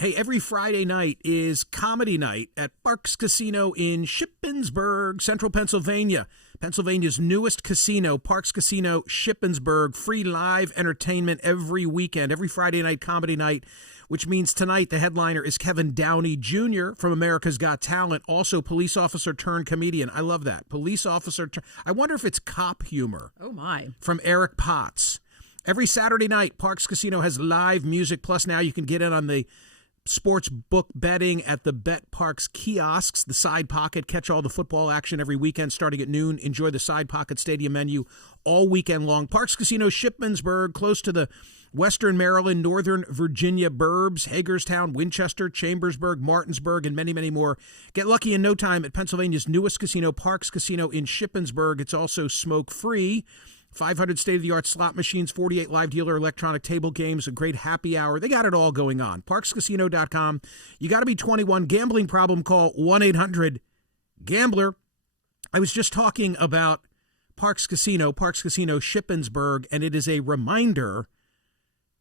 Hey, every Friday night is comedy night at Parks Casino in Shippensburg, Central Pennsylvania. Pennsylvania's newest casino, Parks Casino, Shippensburg. Free live entertainment every weekend, every Friday night comedy night, which means tonight the headliner is Kevin Downey Jr. from America's Got Talent, also police officer turned comedian. I love that. Police officer. I wonder if it's cop humor. Oh, my. From Eric Potts. Every Saturday night, Parks Casino has live music. Plus, now you can get in on the sports book betting at the Bet Parks kiosks, the Side Pocket. Catch all the football action every weekend starting at noon. Enjoy the Side Pocket Stadium menu all weekend long. Parks Casino, Shippensburg, close to the Western Maryland, Northern Virginia burbs, Hagerstown, Winchester, Chambersburg, Martinsburg, and many, many more. Get lucky in no time at Pennsylvania's newest casino, Parks Casino in Shippensburg. It's also smoke-free. 500 state-of-the-art slot machines, 48 live dealer electronic table games, a great happy hour. They got it all going on. ParksCasino.com. You got to be 21. Gambling problem, call 1-800-GAMBLER. I was just talking about Parks Casino Shippensburg, and it is a reminder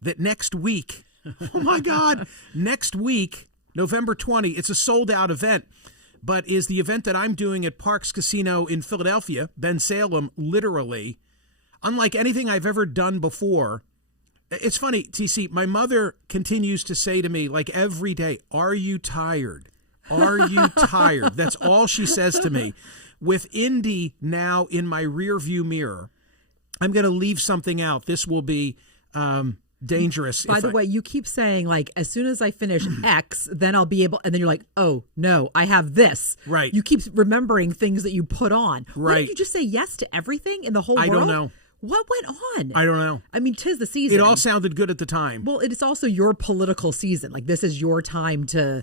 that next week, oh my God, next week, November 20, it's a sold-out event, but is the event that I'm doing at Parks Casino in Philadelphia, Ben Salem, literally. Unlike anything I've ever done before. It's funny, TC, my mother continues to say to me, like every day, "Are you tired? Are you tired?" That's all she says to me. With Indy now in my rearview mirror, I'm going to leave something out. This will be dangerous. By the way, you keep saying, like, as soon as I finish X, then I'll be able, and then you're like, oh, no, I have this. Right. You keep remembering things that you put on. Right. Why did you just say yes to everything in the whole world? I don't know. What went on? I don't know. I mean, 'tis the season. It all sounded good at the time. Well, it's also your political season. Like, this is your time to,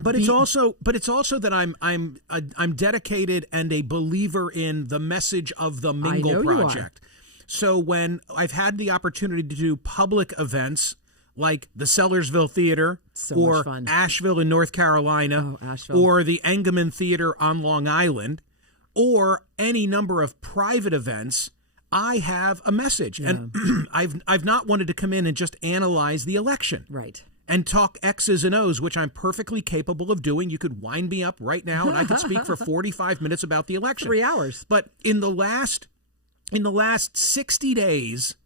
But it's also that I'm dedicated and a believer in the message of the Mingle Project. So when I've had the opportunity to do public events like the Sellersville Theater or Asheville in North Carolina or the Engelman Theater on Long Island or any number of private events, I have a message. Yeah. And I've not wanted to come in and just analyze the election. Right. And talk X's and O's, which I'm perfectly capable of doing. You could wind me up right now and I could speak for 45 minutes about the election. 3 hours. But in the last 60 days,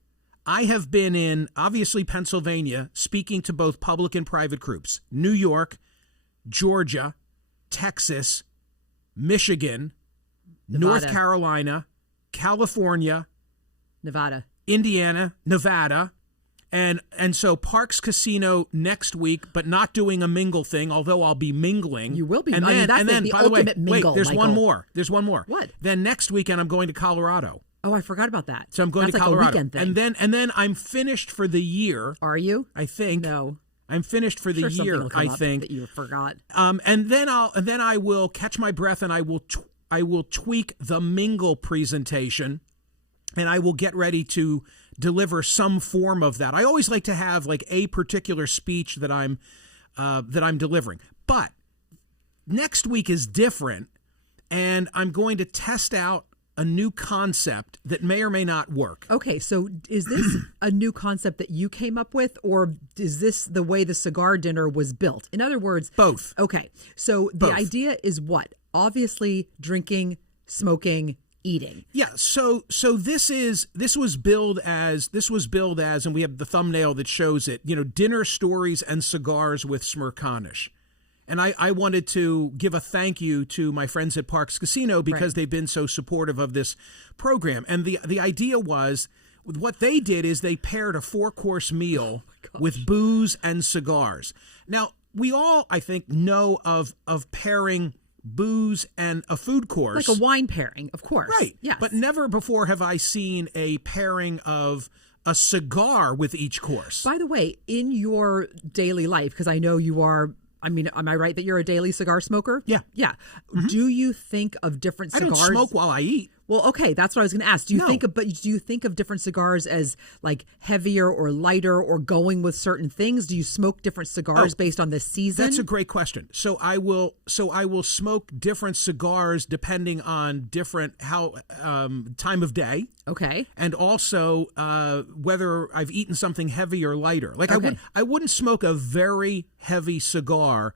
I have been in, obviously, Pennsylvania, speaking to both public and private groups. New York, Georgia, Texas, Michigan, North Carolina, California, Nevada, Indiana, Nevada. And so Parks Casino next week, but not doing a mingle thing, although I'll be mingling. You will be. And then, the by the way, mingle, wait, there's Michael. one more. There's one more. What? Then next weekend I'm going to Colorado. Oh, I forgot about that. So I'm going to Colorado. Like a weekend thing. And then I'm finished for the year. Are you? I think. No. I'm finished for the year, I think. That you forgot. And then I will catch my breath and I will tweak the mingle presentation. And I will get ready to deliver some form of that. I always like to have like a particular speech that I'm delivering. But next week is different, and I'm going to test out a new concept that may or may not work. Okay, so is this a new concept that you came up with, or is this the way the cigar dinner was built? In other words, both. Okay, so the idea is what? Obviously, drinking, smoking, eating. Yeah, so this was billed as, and we have the thumbnail that shows it, dinner stories and cigars with Smerconish. And I wanted to give a thank you to my friends at Parks Casino because they've been so supportive of this program. And the idea was, what they did is they paired a 4-course meal with booze and cigars. Now, we all, I think, know of pairing booze and a food course. Like a wine pairing, of course. Right. Yes. But never before have I seen a pairing of a cigar with each course. By the way, in your daily life, because I know you are, I mean, am I right that you're a daily cigar smoker? Yeah. Yeah. Mm-hmm. Do you think of different cigars? I don't smoke while I eat. Well, okay, that's what I was going to ask. Do you No. think of different cigars as like heavier or lighter or going with certain things? Do you smoke different cigars based on the season? That's a great question. So I will smoke different cigars depending on different time of day. Okay. And also whether I've eaten something heavy or lighter. Like Okay. I wouldn't smoke a very heavy cigar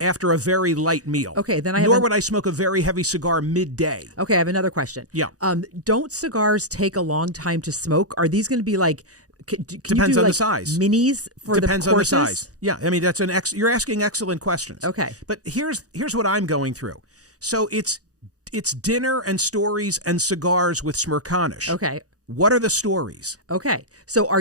after a very light meal. Okay, then Nor would I smoke a very heavy cigar midday. Okay, I have another question. Yeah. Don't cigars take a long time to smoke? Are these going to be like? Can Depends you do on the like size. Minis for Depends the on the courses? size. Yeah, I mean that's you're asking excellent questions. Okay. But here's what I'm going through. So it's dinner and stories and cigars with Smerconish. Okay. What are the stories? Okay. So are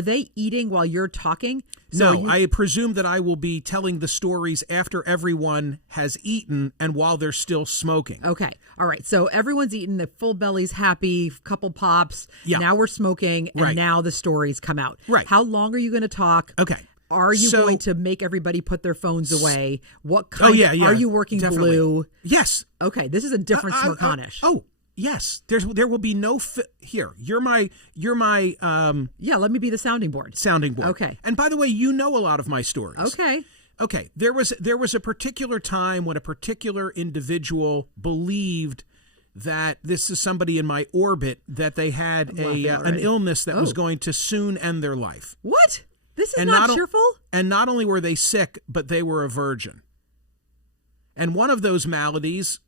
they eating while you're talking? No, I presume that I will be telling the stories after everyone has eaten and while they're still smoking. Okay. All right. So everyone's eating, the full belly's happy, couple pops. Yeah. Now we're smoking, and Right. now the stories come out. Right. How long are you going to talk? Okay. Are you So- going to make everybody put their phones away? What kind yeah. are you working Definitely. blue? Yes. Okay. This is a different Smerconish. Yes. There will be no here. You're my Yeah, let me be the sounding board. sounding board. Okay. And by the way, you know a lot of my stories. Okay. Okay. There was a particular time when a particular individual believed that this is somebody in my orbit, that they had I'm laughing an already. illness that was Oh. going to soon end their life. What? This is And not not- cheerful? And not only were they sick, but they were a virgin. And one of those maladies,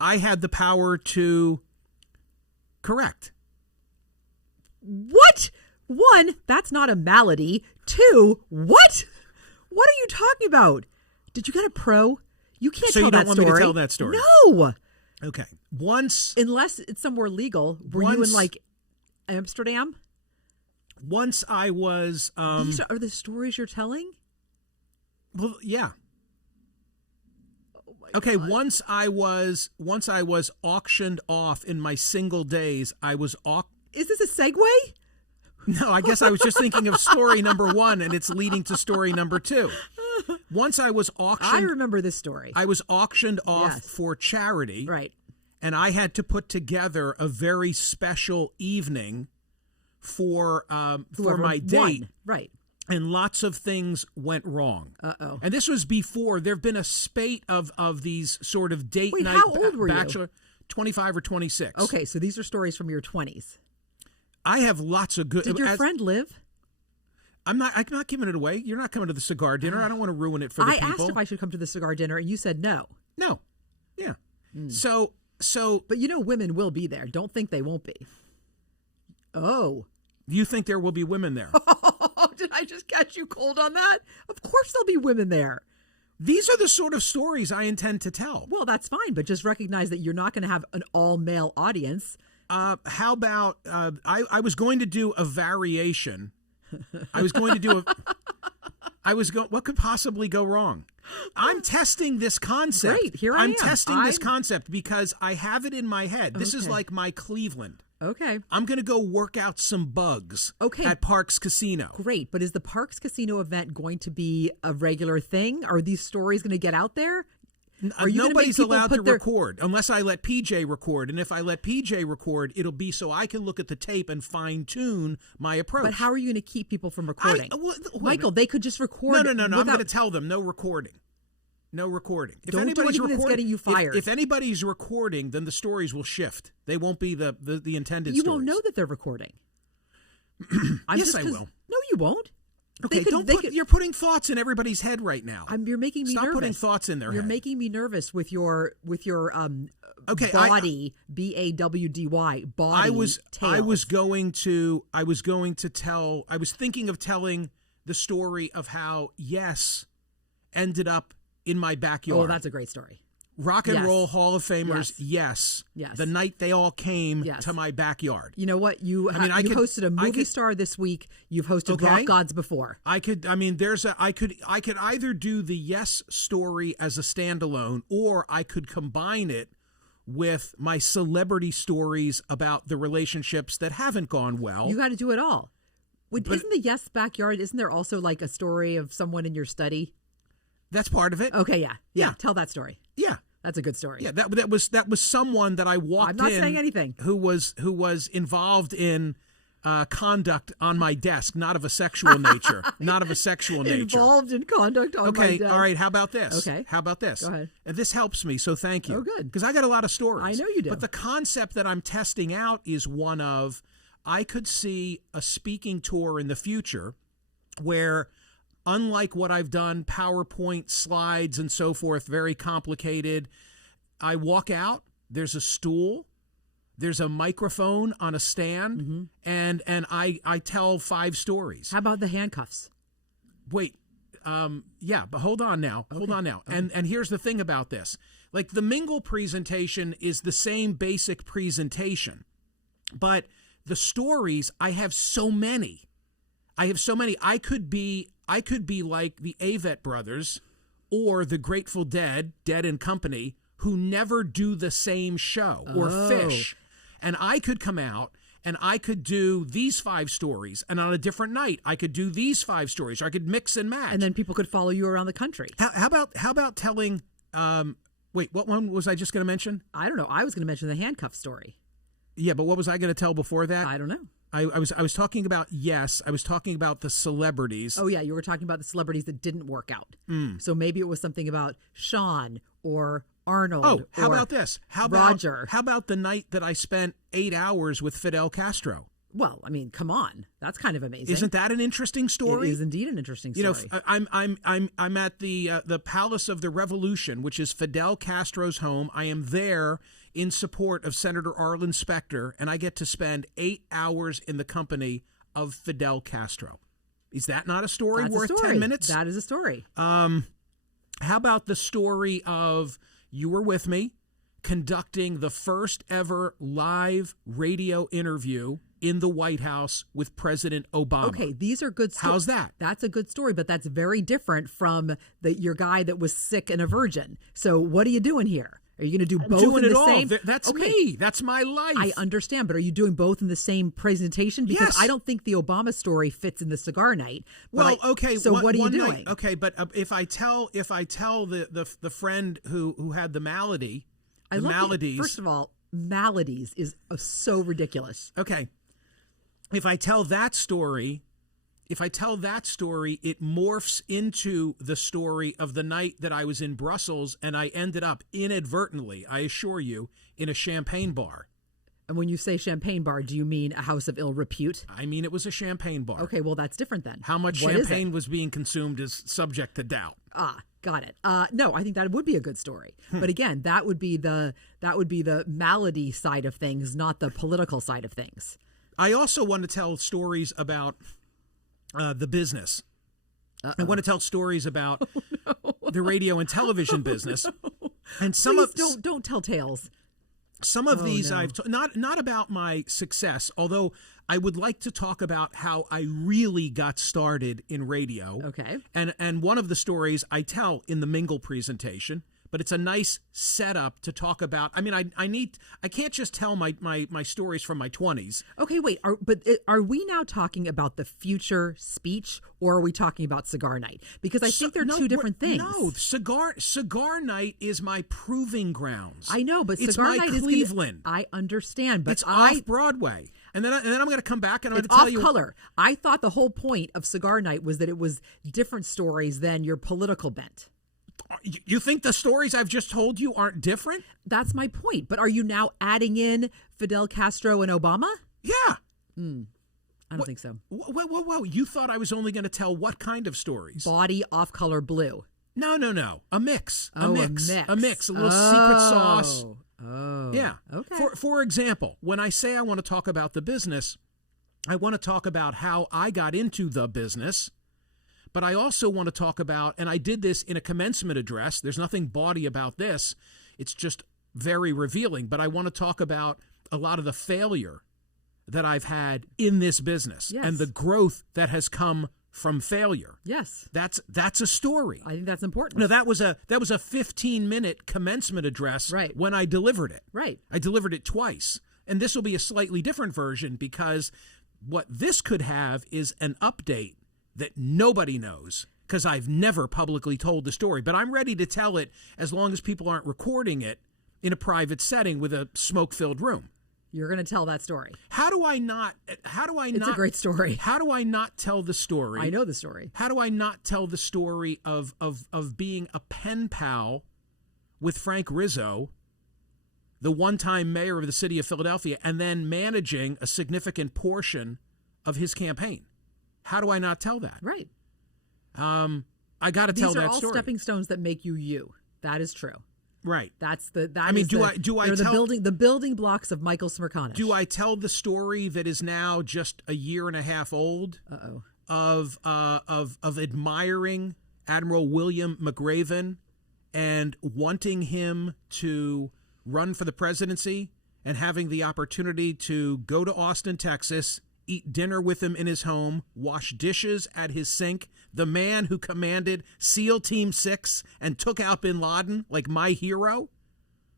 I had the power to correct. What? One, that's not a malady. Two, what? What are you talking about? Did you get a pro? You can't So tell you don't that want me story. to tell that story? No. Okay. Once Unless it's somewhere legal. Were you in Once- like Amsterdam? I was These are the stories you're telling? well, yeah. Oh my Okay, God. once I was auctioned off in my single days. Is this a segue? No, I guess I was just thinking of story number 1 and it's leading to story number 2. Once I was I auctioned remember this story. I was auctioned off Yes. for charity. Right. And I had to put together a very special evening for Whoever my date. won. Right. And lots of things went wrong. Uh-oh. And this was before there've been a spate of these sort of date Wait, night how old were you? bachelor 25 or 26. Okay, so these are stories from your 20s. I have lots of good Did your friend live? I'm not giving it away. You're not coming to the cigar dinner. I don't want to ruin it for the I people. asked if I should come to the cigar dinner, and you said no. No. Yeah. Hmm. So But you know women will be there. Don't think they won't be. Oh. you think there will be women there? Did I just catch you cold on that? Of course there'll be women there. These are the sort of stories I intend to tell. Well, that's fine, but just recognize that you're not going to have an all-male audience. How about I was going to do a variation. I was going to do what could possibly go wrong? I'm testing this concept. Great, here I am. I'm testing this concept because I have it in my head. This is Okay. like my Cleveland. Okay. I'm going to go work out some bugs at Parks Casino. Great, but is the Parks Casino event going to be a regular thing? Are these stories going to get out there? Are you gonna make Nobody's people allowed put to their- record unless I let PJ record. And if I let PJ record, it'll be so I can look at the tape and fine tune my approach. But how are you going to keep people from recording? Wait, Michael, they could just record. No. I'm without- going to tell them no recording. No recording. If Don't do anybody's anything that's recording, getting you fired. If anybody's recording, then the stories will shift. They won't be the intended You stories. won't know that they're recording. Yes, I will. No, you won't. Okay, They could- you're putting thoughts in everybody's head right now. You're making me Stop nervous. putting thoughts in their You're head. making me nervous with your Okay, bawdy, BAWDY, body. I was tales. going to tell. I was thinking of telling the story of how Yes ended up in my backyard. Oh, that's a great story. Rock and Yes. Roll Hall of Famers. Yes. The night they all came Yes. to my backyard. You know what? You I you could- hosted a I movie could- star this week. You've hosted Okay. Rock Gods before. I could either do the Yes story as a standalone, or I could combine it with my celebrity stories about the relationships that haven't gone well. You got to do it all. But- Isn't the Yes backyard? Isn't there also like a story of someone in your study? That's part of it. Okay, yeah. Yeah. Tell that story. Yeah. That's a good story. Yeah, that was someone that I walked in. I'm not saying anything. Who was involved in conduct on my desk, not of a sexual nature. Not of a sexual nature. Involved in conduct on my desk. Okay, all right, how about this? Okay. How about this? Go ahead. And this helps me, so thank you. Oh, good. Because I got a lot of stories. I know you do. But the concept that I'm testing out is one of, I could see a speaking tour in the future where, unlike what I've done, PowerPoint slides and so forth, very complicated, I walk out, there's a stool, there's a microphone on a stand, and I tell 5 stories. How about the handcuffs? Wait, yeah, but hold on now. Hold on now. Okay. And here's the thing about this. Like, the Mingle presentation is the same basic presentation, but the stories, I have so many. I could be like the Avett Brothers or the Grateful Dead, Dead and Company, who never do the same show, or Fish. And I could come out and I could do these 5 stories, and on a different night I could do these 5 stories, or I could mix and match. And then people could follow you around the country. How about telling wait, what one was I just going to mention? I don't know. I was going to mention the handcuff story. Yeah, but what was I going to tell before that? I don't know. I was talking about I was talking about the celebrities. Oh yeah, you were talking about the celebrities that didn't work out. So maybe it was something about Sean or Arnold. Oh, how or about this? Roger. How about the night that I spent 8 hours with Fidel Castro? Well, I mean, come on, that's kind of amazing. Isn't that an interesting story? It is indeed an interesting story. You know, I'm at the Palace of the Revolution, which is Fidel Castro's home. I am there in support of Senator Arlen Specter, and I get to spend 8 hours in the company of Fidel Castro. Is that not a story worth 10 minutes? That is a story. How about the story of, you were with me, conducting the first ever live radio interview in the White House with President Obama? Okay, these are good stories. How's that? That's a good story, but that's very different from your guy that was sick and a virgin. So what are you doing here? Are you going to do both doing in the it same? All. That's okay. me. That's my life. I understand, but are you doing both in the same presentation? Because Yes. I don't think the Obama story fits in the cigar night. Well, okay. So what are you doing? Night, okay, but if I tell the friend who had the malady, First of all, maladies is so ridiculous. Okay. If I tell that story, it morphs into the story of the night that I was in Brussels and I ended up inadvertently, I assure you, in a champagne bar. And when you say champagne bar, do you mean a house of ill repute? I mean, it was a champagne bar. Okay, well, that's different then. How much What is it? champagne was being consumed is subject to doubt. Ah, got it. No, I think that would be a good story. But again, that would be the malady side of things, not the political side of things. I also want to tell stories about the business. I want to tell stories about the radio and television business. And Don't tell tales. Some of these I've not about my success, although I would like to talk about how I really got started in radio. Okay. And one of the stories I tell in the Mingle presentation, but it's a nice setup to talk about. I mean, I can't just tell my stories from my 20s. Okay, wait. Are we now talking about the future speech, or are we talking about cigar night? Because I think they're two different things. No, cigar night is my proving grounds. I know, but it's cigar my night Cleveland. I understand, but it's off Broadway, and then I'm going to come back and I'm going it's to tell off you color. I thought the whole point of cigar night was that it was different stories than your political bent. You think the stories I've just told you aren't different? That's my point. But are you now adding in Fidel Castro and Obama? Yeah. I don't think so. Whoa. You thought I was only going to tell what kind of stories? Body off-color blue. No. A mix. Oh, A mix. A little secret sauce. Oh. Yeah. Okay. For example, when I say I want to talk about the business, I want to talk about how I got into the business. But I also want to talk about, and I did this in a commencement address. There's nothing bawdy about this. It's just very revealing. But I want to talk about a lot of the failure that I've had in this business and the growth that has come from failure. Yes. That's a story. I think that's important. No, that was a 15-minute commencement address when I delivered it. Right. I delivered it twice. And this will be a slightly different version because what this could have is an update that nobody knows because I've never publicly told the story. But I'm ready to tell it as long as people aren't recording it in a private setting with a smoke-filled room. You're going to tell that story. How do I not? It's a great story. How do I not tell the story? I know the story. How do I not tell the story of being a pen pal with Frank Rizzo, the one-time mayor of the city of Philadelphia, and then managing a significant portion of his campaign? How do I not tell that? Right. I got to tell that story. These are all stepping stones that make you you. That is true. Right. Do I tell the building blocks of Michael Smerconish? Do I tell the story that is now just a year and a half old? Of admiring Admiral William McRaven and wanting him to run for the presidency and having the opportunity to go to Austin, Texas, eat dinner with him in his home, wash dishes at his sink, the man who commanded SEAL Team 6 and took out bin Laden like my hero,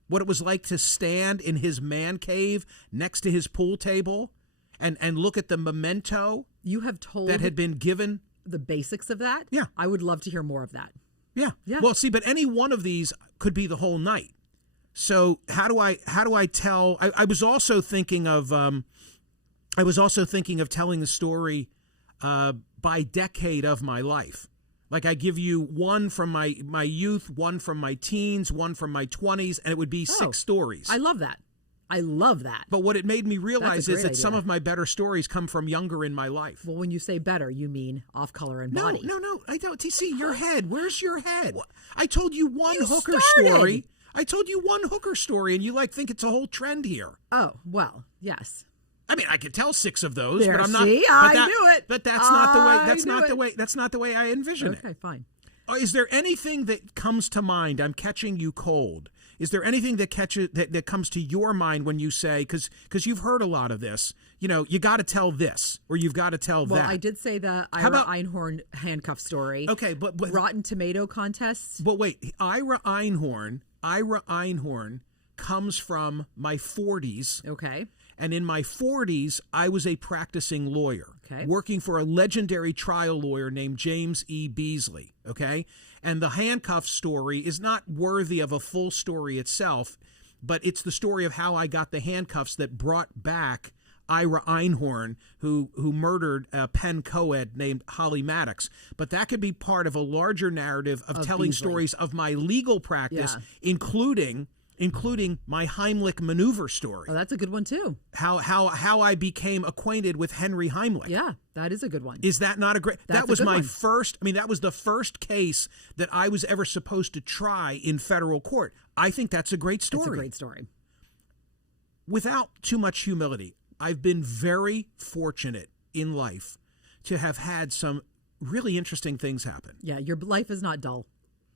what it was like to stand in his man cave next to his pool table and look at the memento you have told that had been given. The basics of that? Yeah. I would love to hear more of that. Yeah. Well, see, but any one of these could be the whole night. So how do I tell? I was also thinking of telling the story by decade of my life. Like I give you one from my youth, one from my teens, one from my 20s, and it would be 6 stories. I love that. But what it made me realize is that some of my better stories come from younger in my life. Well, when you say better, you mean off color and body. No. I don't. See, your head. Where's your head? I told you one hooker story. I told you one hooker story, and you think it's a whole trend here. Oh, well, yes. I mean, I could tell 6 of those, but I'm not. See, I knew it. But that's not the way. That's not the way I envision it. Okay, fine. Is there anything that comes to mind? I'm catching you cold. Is there anything that that comes to your mind when you say, because you've heard a lot of this, you got to tell this or you've got to tell that. Well, I did say the Ira Einhorn handcuff story. Okay, but Rotten Tomato contests. But wait, Ira Einhorn comes from my 40s. Okay. And in my 40s, I was a practicing lawyer, working for a legendary trial lawyer named James E. Beasley, okay? And the handcuff story is not worthy of a full story itself, but it's the story of how I got the handcuffs that brought back Ira Einhorn, who murdered a Penn co-ed named Holly Maddox. But that could be part of a larger narrative of telling Beasley. Stories of my legal practice, including my Heimlich maneuver story. Oh, that's a good one too. How I became acquainted with Henry Heimlich. Yeah, that is a good one. Is that not a great? That's that was a good my one. first. I mean, that was the first case that I was ever supposed to try in federal court. I think that's a great story. It's a great story. Without too much humility, I've been very fortunate in life to have had some really interesting things happen. Yeah, your life is not dull.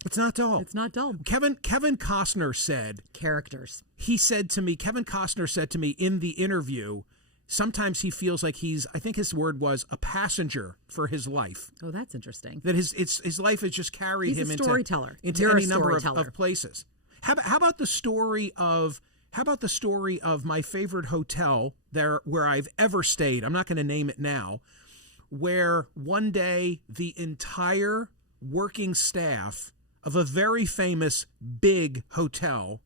It's not dull. It's not dull. Kevin Costner said... Characters. Kevin Costner said to me in the interview, sometimes he feels like he's, I think his word was, a passenger for his life. Oh, that's interesting. That his life has just carried him into storyteller. Into any number of places. How about the story of my favorite hotel there where I've ever stayed? I'm not going to name it now. Where one day the entire working staff of a very famous big hotel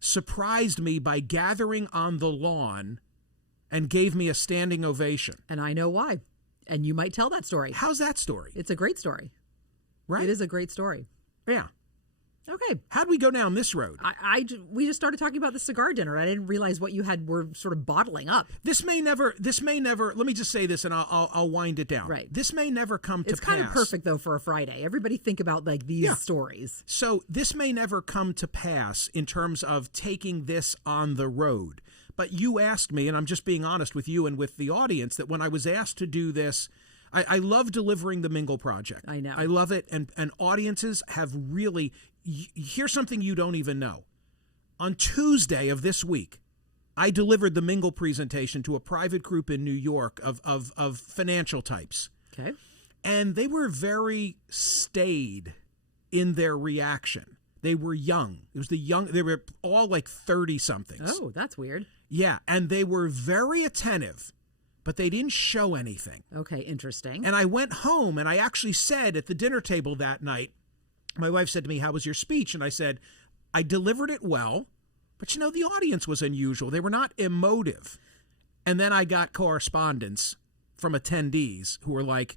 surprised me by gathering on the lawn and gave me a standing ovation. And I know why. And you might tell that story. How's that story? It's a great story. Right? It is a great story. Yeah. Okay. How'd we go down this road? We just started talking about the cigar dinner. I didn't realize what you were sort of bottling up. This may never, let me just say this and I'll wind it down. Right. This may never come to pass. It's kind of perfect though for a Friday. Everybody think about these stories. So this may never come to pass in terms of taking this on the road. But you asked me, and I'm just being honest with you and with the audience, that when I was asked to do this, I love delivering the Mingle Project. I know. I love it. And audiences have really... Here's something you don't even know. On Tuesday of this week, I delivered the Mingle presentation to a private group in New York of financial types. Okay. And they were very staid in their reaction. They were young. They were all like 30-somethings. Oh, that's weird. Yeah, and they were very attentive but they didn't show anything. Okay, interesting. And I went home and I actually said at the dinner table that night, my wife said to me, "How was your speech?" And I said, "I delivered it well, but the audience was unusual. They were not emotive." And then I got correspondence from attendees who were like,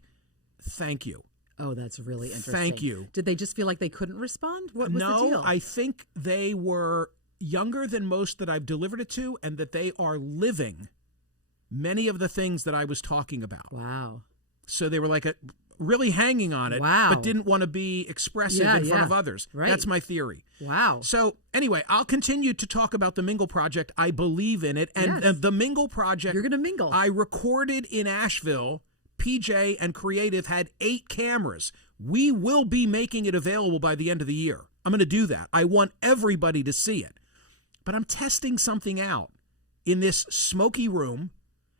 "Thank you." Oh, that's really interesting. Thank you. Did they just feel like they couldn't respond? What was the deal? No, I think they were younger than most that I've delivered it to, and that they are living many of the things that I was talking about. Wow. So they were like really hanging on it, wow. but didn't want to be expressive in front of others. Right. That's my theory. Wow. So anyway, I'll continue to talk about the Mingle Project. I believe in it. And the Mingle Project. You're going to mingle. I recorded in Asheville. PJ and Creative had 8 cameras. We will be making it available by the end of the year. I'm going to do that. I want everybody to see it. But I'm testing something out in this smoky room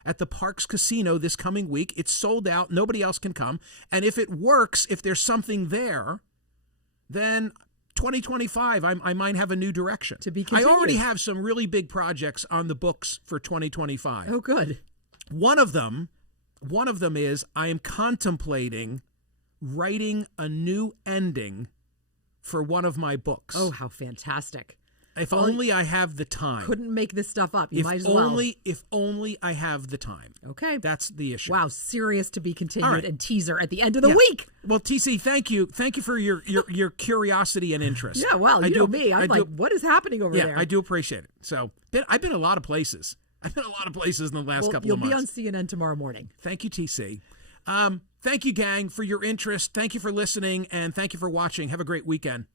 at the Parks Casino this coming week. It's sold out. Nobody else can come. And if it works, if there's something there, then 2025, I might have a new direction. To be continued. I already have some really big projects on the books for 2025. Oh, good. One of them is I am contemplating writing a new ending for one of my books. Oh, how fantastic. If only I have the time. Couldn't make this stuff up. You might as well. If only I have the time. Okay. That's the issue. Wow, serious to be continued right. and teaser at the end of the week. Well, TC, thank you. Thank you for your curiosity and interest. Yeah, well, you know me. I'm like, what is happening over there? Yeah, I do appreciate it. So I've been a lot of places. I've been a lot of places in the last couple of months. You'll be on CNN tomorrow morning. Thank you, TC. Thank you, gang, for your interest. Thank you for listening, and thank you for watching. Have a great weekend.